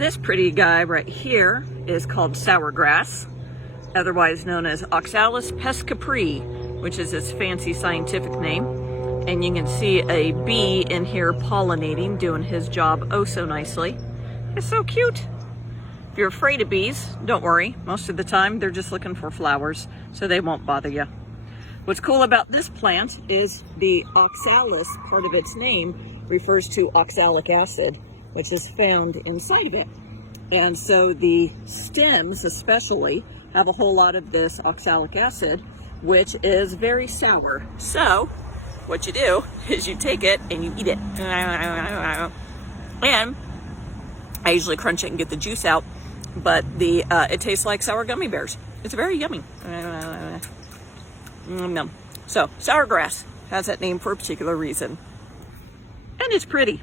This pretty guy right here is called sourgrass, otherwise known as Oxalis pescapri, which is its fancy scientific name. And you can see a bee in here pollinating, doing his job oh so nicely. It's so cute. If you're afraid of bees, don't worry. Most of the time, they're just looking for flowers, so they won't bother you. What's cool about this plant is the oxalis part of its name refers to oxalic acid, which is found inside of it. And so the stems especially have a whole lot of this oxalic acid, which is very sour. So what you do is you take it and you eat it. And I usually crunch it and get the juice out, but it tastes like sour gummy bears. It's very yummy. So sourgrass has that name for a particular reason. And it's pretty.